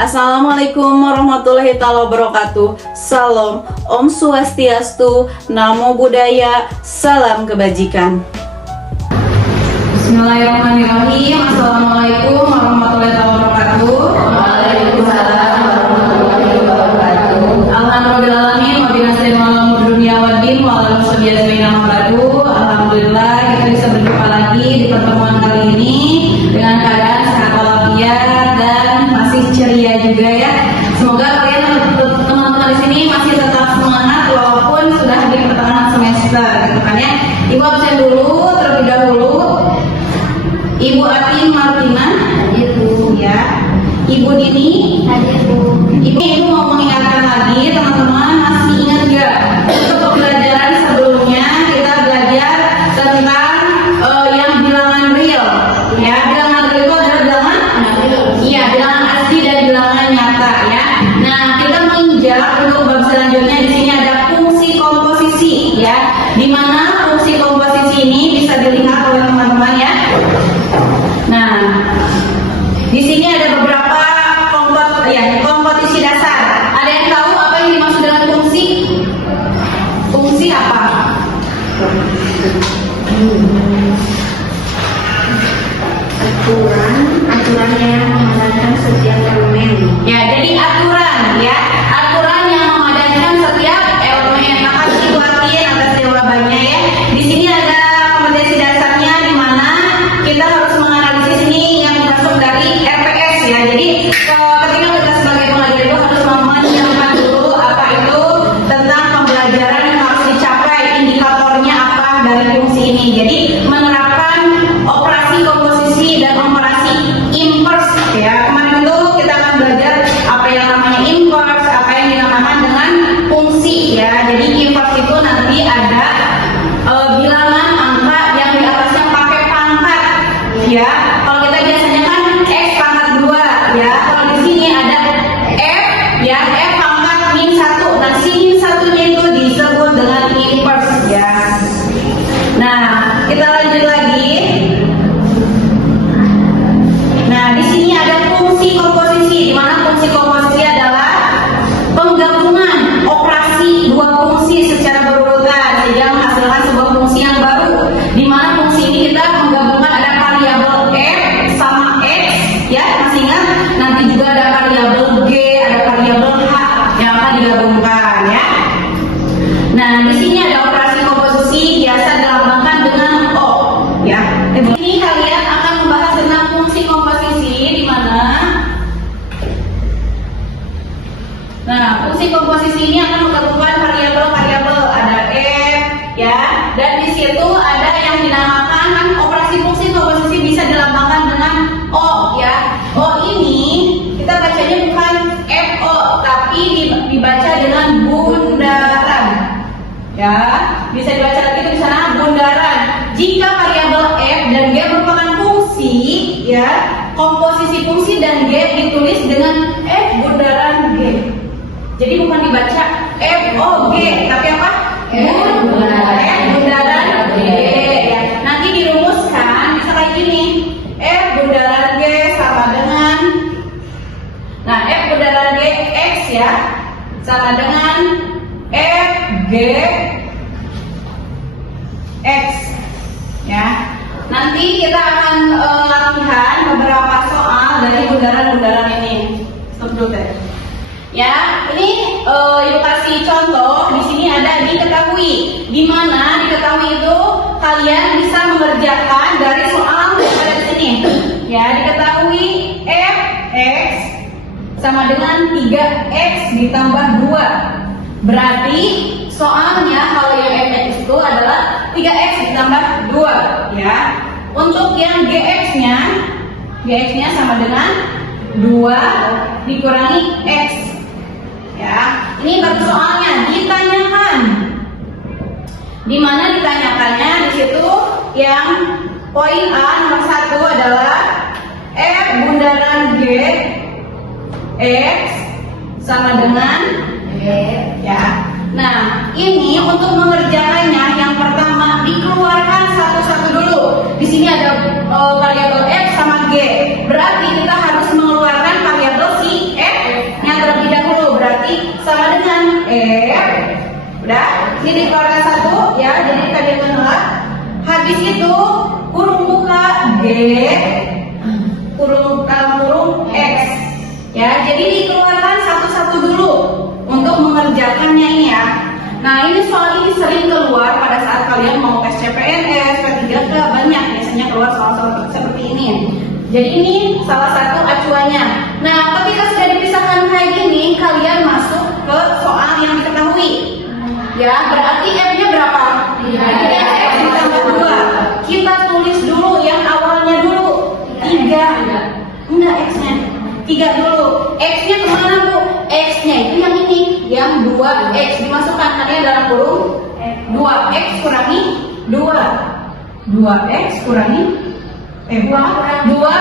Assalamualaikum warahmatullahi wabarakatuh. Salam, Om Swastiastu, Namo Buddhaya, salam kebajikan. Bismillahirrahmanirrahim. Assalamualaikum warahmatullahi wabarakatuh. Waalaikumsalam warahmatullahi wabarakatuh. Alhamdulillahirrahmanirrahim. Wabinasih malam dunia wadin walam sediasmina mabadu. Alhamdulillah kita bisa berjumpa lagi di pertemuan kali ini dengan keadaan sehat walafiat dan masih ceria juga ya. Semoga kalian teman-teman di sini masih tetap semangat walaupun sudah di pertengahan semester. Gitu kan ya. Ibu absen dulu terlebih dahulu. Ibu Ati Martina, Ibu, ya. Ibu Dini, Ibu mau mengingatkan lagi teman-teman, masih ingat nggak untuk pembelajaran sebelumnya kita belajar tentang yang bilangan real, ya. Bilangan real itu adalah bilangan, iya, bilangan asli dan bilangan nyata, ya. Nah, kita menginjak untuk bab selanjutnya. Di sini ada fungsi komposisi, ya. Di mana fungsi komposisi ini bisa dilihat oleh teman-teman, ya. Nah, di sini ada beberapa komposisi dasar. Ada yang tahu apa yang dimaksud dengan fungsi? Fungsi apa? Aturan yang memadatkan setiap elemen. Ya, jadi aturan, ya. Aturan yang memadatkan setiap elemen. Makasih Bu Atin atas jawabannya, ya. Di sini ada kompetensi dasarnya di mana kita harus menganalisis ini yang masuk dari RPS, ya. Jadi ketika kita sebagai pengajar itu harus menyiapkan dulu apa itu tentang pembelajaran yang harus dicapai, indikatornya apa dari fungsi ini. Jadi menerapkan operasi komposisi dan operasi inverse, ya. Kemarin itu kita akan belajar apa yang namanya inverse, apa yang dinamakan dengan fungsi, ya. Jadi inverse itu nanti ada bilangan angka yang di atasnya pakai pangkat, ya. Kalau kita biasanya kan x pangkat 2, ya. Kalau di sini ada f, ya, f pangkat min 1. Nah, si min 1-nya itu disebut dengan inverse, ya. Nah, kita lanjut lagi. Nah, di sini ada fungsi komposisi, di mana fungsi komposisi adalah penggabungan operasi dua fungsi secara berurutan sehingga menghasilkan sebuah fungsi yang baru. Di mana fungsi ini kita menggabungkan ada variabel f sama x, ya, masih ingat? Nanti juga ada variabel g, ada variabel h yang akan digabungkan, ya. Nah, di sini ada operasi komposisi biasa dilambangkan dengan O, ya. Ini kalian akan membahas tentang fungsi komposisi di mana. Nah, fungsi komposisi ini akan menggabungkan variabel-variabel, ada f, ya, dan di situ ada yang dinamakan operasi fungsi komposisi bisa dilambangkan dengan O, ya. O ini kita bacanya bukan FO, tapi dibaca dengan bundaran. Ya, bisa dibaca lagi di sana bundaran. Jika variabel f dan g merupakan fungsi, ya, komposisi fungsi dan g ditulis dengan f bundaran g. Jadi bukan dibaca f o g, tapi apa? F bundaran g. Ya. Nanti dirumuskan bisa kayak gini. F bundaran g sama dengan, nah, f bundaran g x, ya, sama dengan f g x, ya. Nanti kita akan latihan beberapa soal dari bundaran-bundaran ini. Stop dulu teh. Ya, ini Ibu kasih contoh. Di sini ada diketahui. Di mana diketahui itu kalian bisa mengerjakan dari soal yang ada di sini. Ya, diketahui f x sama dengan 3x ditambah 2. Berarti soalnya kalau yang fx itu adalah 3x ditambah 2, ya. Untuk yang gx-nya sama dengan 2 dikurangi x, ya. Ini baru soalnya ditanyakan. Di mana ditanyakannya di situ yang poin A nomor 1 adalah f bundaran g x sama dengan ya. Nah, ini untuk mengerjakannya yang pertama dikeluarkan satu-satu dulu. Di sini ada variabel x sama g. Berarti kita harus mengeluarkan variabel si x F. Udah? Ini dikeluarkan satu ya, jadi tadi menolak. Habis itu kurung buka G, kurung dalam kurung X. Ya, jadi dikeluarkan satu-satu dulu untuk mengerjakannya ini ya. Nah, ini soal ini sering keluar pada saat kalian mau tes CPNS, P3K, banyak biasanya keluar soal-soal seperti ini. Jadi ini salah satu acuannya. Nah, ketika sudah dipisahkan kayak gini, kalian masuk ke soal yang diketahui. Ya, berarti F-nya berapa? F ditambah 2. Kita tulis dulu yang awalnya dulu. 3. Enggak X-nya. 3 dulu. X-nya kemana Bu? X-nya itu yang ini, yang 2X dimasukkan karena dalam kurung 2X kurangi 2. 2X kurangi 2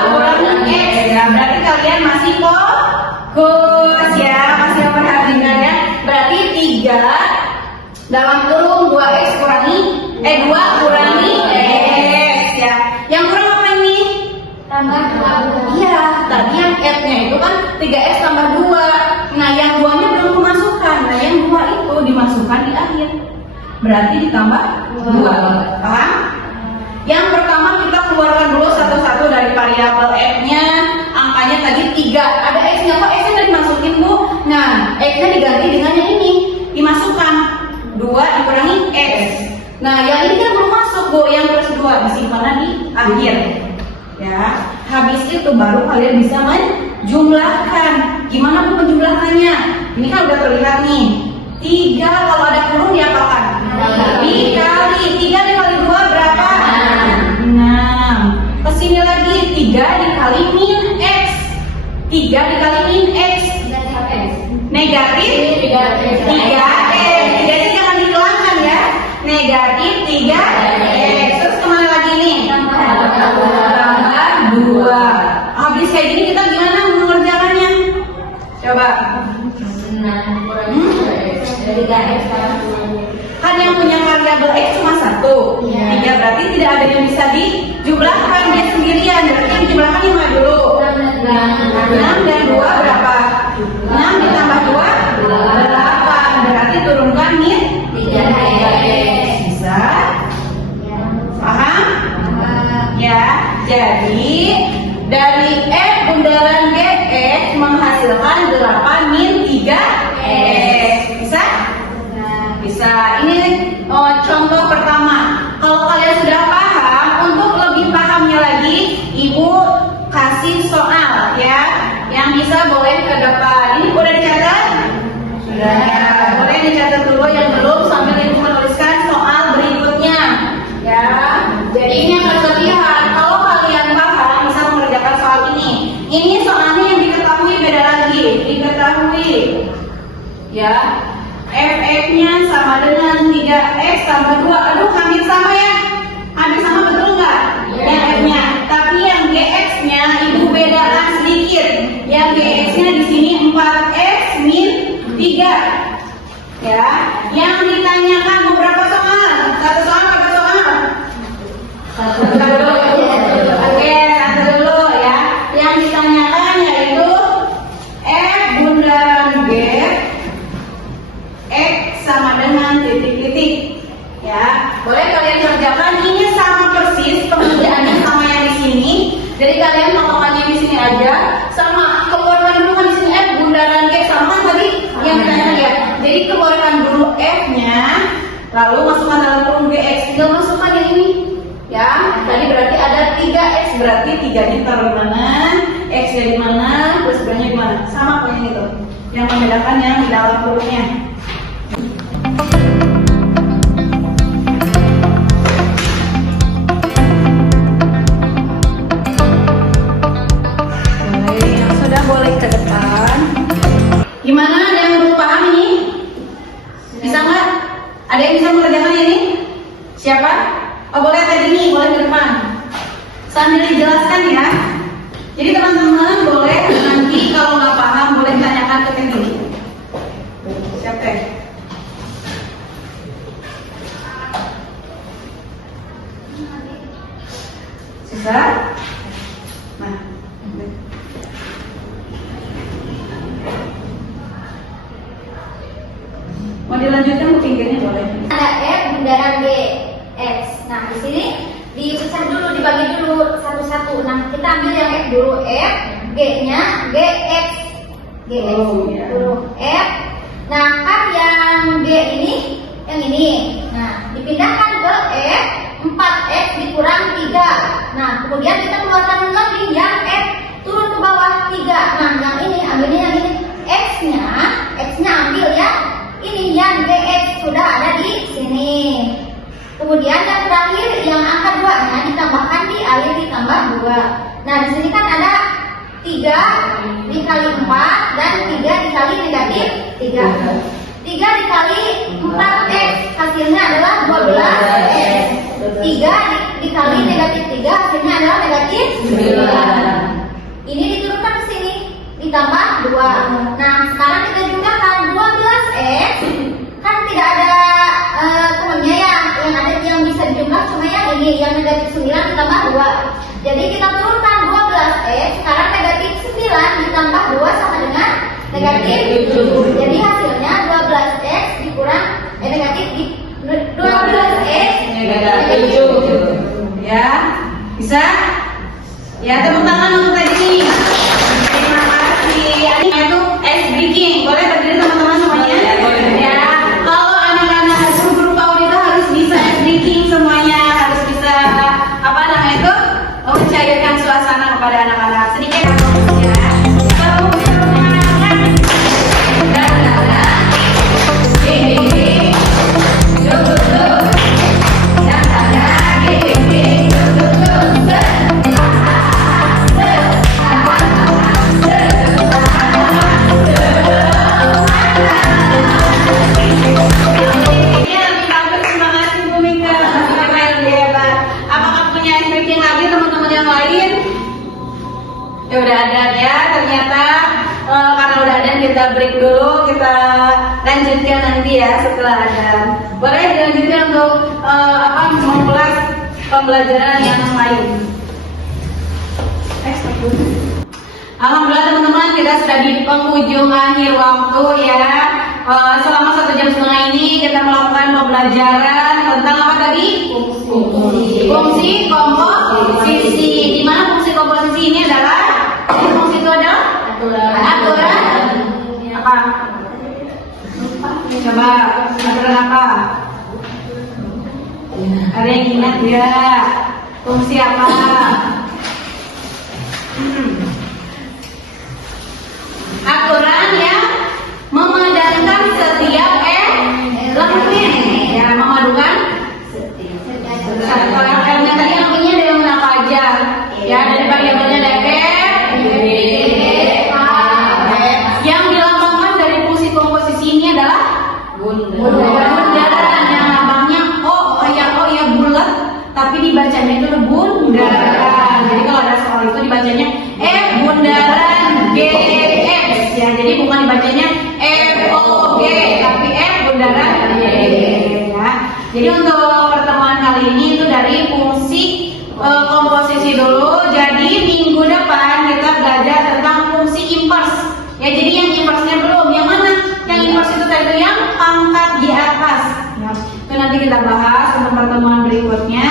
kurangi X ya. Berarti kalian masih fokus ya, masih memperhatikan ya. Berarti 3 dalam kurung 2X kurangi 2 kurangi X ya. Yang kurang apa ini? Tambah 2. Iya, tadi yang F-nya itu kan 3X tambah 2. Nah, yang 2-nya belum dimasukkan. Nah, yang 2 itu dimasukkan di akhir. Berarti ditambah 2. Paham? Yang pertama kita keluarkan dulu satu-satu dari variabel F-nya. Angkanya tadi 3. Ada X-nya. Kok X-nya udah dimasukin, Bu? Nah, X-nya diganti dengan yang ini. Dimasukkan. 2 dikurangi X. Nah, yang ini kan belum masuk, Bu. Yang plus 2 disimpan di akhir. Ya, habis itu baru kalian bisa menjumlahkan. Gimana Bu menjumlahkannya? Ini kan udah terlihat nih. 3 kalau ada kurung diapakan? Dikali. 3 dikali 2 berapa? 6. Kesini lagi 3 dikali min X. 3 dikali min X. Negatif 3X. Jadi jangan dikeluarkan ya. Negatif 3X. Terus kemana lagi nih? Tambah 2. Habis kayak gini kita gimana mengerjakannya? Coba. Kan yang punya variabel X cuma 1. 3 berarti tidak ada yang bisa dijumlahkan, dia sendirian. Berarti yang dijumlahkan 5 dulu. 6 dan 2 berapa? 6 ditambah 2 8. Berarti turunkan min 3X. Bisa? Paham? Ya. Jadi dari F bundaran GX menghasilkan 8 min 3X. Bisa? Bisa. Ini contoh pertama. Kalau kalian sudah paham, untuk lebih pahamnya lagi, Ibu kasih soal ya. Yang bisa boleh ke depan. Ini udah dicatat? Sudah. Boleh dicatat dulu, yang belum sambil Ibu menuliskan soal berikutnya. Ya. Jadi ini yang berlebihan. Kalau kalian paham bisa mengerjakan soal ini. Ini soalnya yang diketahui beda lagi. Diketahui. Ya. F-nya sama dengan 3X tambah 2. Aduh, hampir sama ya. Hampir sama, betul nggak? Yang F-nya. Tapi yang GX-nya Ibu bedakan sedikit. Yang GX-nya di sini 4X min 3. Ya. Yang ditanyakan beberapa soal. Satu soal, berapa soal? Satu dulu. Oke, satu dulu ya. Yang ditanyakan yaitu F bundaran G X sama dengan titik-titik. Ya, boleh kalian kerjakan. Ini sama persis pengerjaannya sama yang di sini. Jadi kalian patokannya di sini aja. Sama keluarkan dulu kan di sini F bundaran G sama tadi yang ditanya ya. Jadi keluarkan dulu F-nya, lalu masukkan dalam kurung GX. Tinggal masukkan yang ini. Ya, tadi berarti ada 3X, berarti 3-nya taruh di mana? X-nya di mana? Plus 2-nya di mana? Sama kok yang itu. Yang membedakan yang di dalam kurungnya. Yang sudah boleh ke depan. Gimana? Ada yang belum paham ini? Bisa nggak? Ada yang bisa mengerjakan ini? Siapa? Oh, boleh tadi nih, boleh ke depan. Sambil dijelaskan ya. Jadi teman-teman boleh nanti kalau nggak paham boleh tanyakan ke tim ini. Siapa? Susah? Nah. Mau dilanjutkan ke pinggirnya boleh. Ada F bundaran G X. Nah di sini dipisah dulu, dibagi dulu satu-satu. Nah kita ambil yang F dulu, F, G-nya G X, G X Oh, iya. dulu F. Nah kan yang G ini, yang ini. Nah dipindahkan ke F, 4X dikurang 3. Nah kemudian kita keluarkan lagi yang F, turun ke bawah 3. Nah yang ini ambilnya yang ini, X-nya ambil ya. Ini yang GX sudah ada di sini. Kemudian yang terakhir yang angka 2-nya ditambahkan di alif ditambah 2. Nah, di sini kan ada 3 dikali 4 dan 3 dikali negatif 3. 3 dikali 4X hasilnya adalah 12X. 3 dikali negatif 3 hasilnya adalah negatif 9. Ini diturunkan ke sini ditambah 2. Nah, sekarang kita jumlahkan 12X. Kan tidak ada temennya ya, yang ada yang bisa dijumlah cuma yang ini, yang negatif 9 ditambah 2. Jadi kita turunkan 12X, sekarang negatif 9 ditambah 2 sama dengan negatif 7. Jadi hasilnya 12X dikurang negatif 12X negatif 7. Ya, bisa? Ya, tepuk tangan untuk tadi. Terima kasih. Ini itu ice breaking. Boleh berdiri teman-teman semuanya? Ya. Kalau anak-anak guru PAUD itu harus bisa ice breaking semuanya, harus bisa apa namanya itu mencairkan suasana kepada anak-anak. Sedikit ya. Ya udah ada ya, ternyata karena udah ada kita break dulu, kita lanjutkan nanti ya setelah ada. Boleh dilanjutkan untuk memulai pembelajaran yang lain. Alhamdulillah teman-teman, kita sudah di penghujung akhir waktu ya. Selama 1 jam setengah ini kita melakukan pembelajaran tentang apa tadi? Fungsi komposisi. Di mana fungsi komposisi ini adalah? Fungsi itu adalah aturan. Apa? Coba aturan apa? Ada yang ingat ya? Fungsi apa? Aturan yang memadankan setiap elemen, ya memadukan satu elemen tadi namanya dengan apa aja? Ya dari variabelnya ada yang dilambangkan dari fungsi komposisi ini adalah bundaran yang lambangnya O ya bulat, tapi dibacanya itu bundaran. Jadi kalau ada soal itu dibacanya F bundaran GX ya. Jadi bukan dibacanya FOG tapi F bundaran G ya. Jadi untuk pertemuan kali ini itu dari fungsi komposisi dulu. Jadi minggu depan kita belajar tentang fungsi inverse. Ya jadi yang inverse-nya belum. Yang mana? Yang inverse itu tadi yang pangkat di atas. Ya. Itu nanti kita bahas untuk pertemuan berikutnya.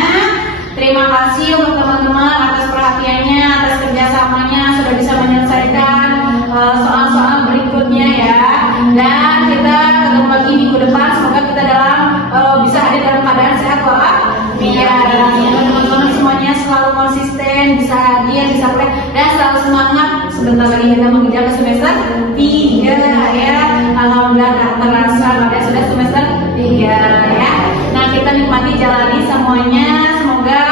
Terima kasih untuk teman-teman atas perhatiannya, atas kerjasamanya, sudah bisa menyelesaikan soal-soal berikutnya ya. Dan kita ketemu lagi minggu depan. Semoga kita bisa hadir dalam keadaan sehat walafiat. Teman-teman semuanya selalu konsisten, bisa hadir, bisa play, dan selalu semangat. Sebentar lagi kita mengejar ke semester 3 ya. Alhamdulillah tak terasa pada sudah semester 3 ya. Nah kita nikmati jalani semuanya. Semoga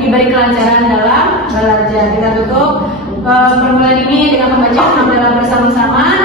diberi kelancaran dalam belajar. Kita tutup permulaan ini dengan membaca alhamdulillah bersama-sama.